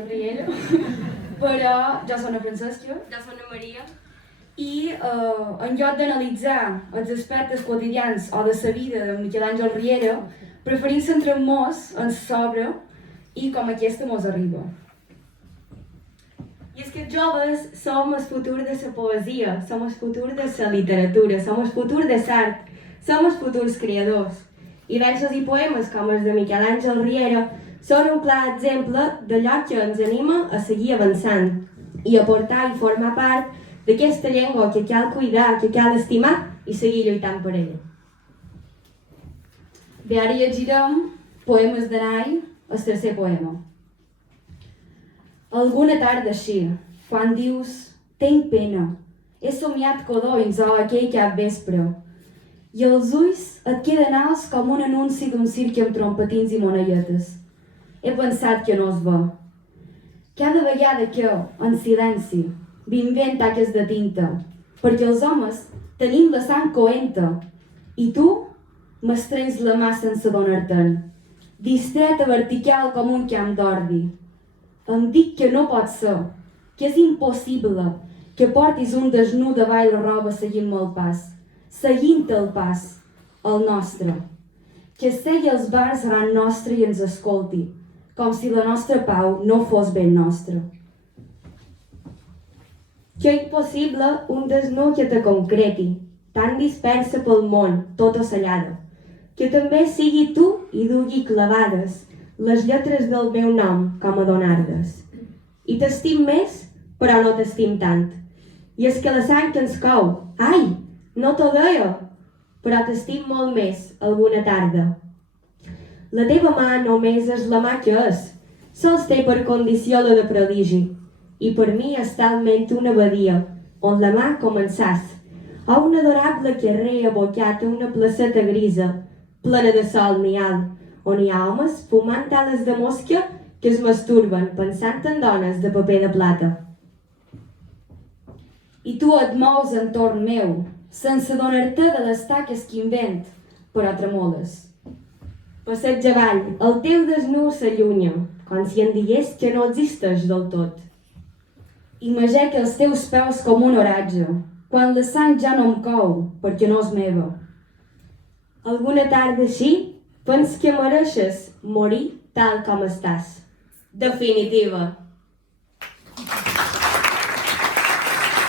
el Riera, però jo soc la Francesca. Jo soc la Maria. I en lloc d'analitzar els aspectes quotidians o de la vida de Miquel Àngel Riera, preferim centrar-nos en l'obra i com aquesta mos arriba. I és que els joves som el futur de la poesia, som el futur de la literatura, som el futur de l'art, som els futurs creadors. I versos i poemes com els de Miquel Àngel Riera són un clar exemple d'allò que ens anima a seguir avançant i a portar i formar part d'aquesta llengua que cal cuidar, que cal estimar i seguir lluitant per ella. Bé, ara llegirem Poemes d'Anai, el tercer poema. Alguna tarda així, quan dius, tenc pena, he somiat codonys o aquell cap vespre, i els ulls et queden alts com un anunci d'un circ amb trompetins i monelletes. He pensat que no es ve. Cada vegada que, en silenci, m'invent taques de tinta, perquè els homes tenim la sang coenta, i tu m'estrens la mà sense donar-te'n, distreta vertical com un camp d'ordi. Em dic que no pot ser, que és impossible que portis un desnu davall la roba seguint-me el pas, seguint el pas, el nostre, que segui als bars ran nostre i ens escolti, com si la nostra pau no fos ben nostra. Que impossible un desnu que te concreti, tan dispersa pel món, tot ocellada, que també sigui tu i dugui clavades les lletres del meu nom com a donardes. I t'estim més, però no t'estim tant. I és que la sang que ens cou, ai, no t'ho deia, però t'estim molt més alguna tarda. La teva mà només és la mà que és, sols té per condició la de prodigi, i per mi és talment una badia, on la mà començàs, o un adorable carrer abocat a una placeta grisa, plena de sol nial, on hi ha homes fumant ales de mosca que es masturben pensant en dones de paper de plata. I tu et mous entorn meu, sense donar-te de les taques que invent, però tremoles. Passeig avall, el teu desnu s'allunya, com si en digués que no existeix del tot. Imagec els teus peus com un oratge, quan la sang ja no em cou, perquè no és meva. Alguna tarda així, pens que mereixes morir tal com estàs. Definitiva.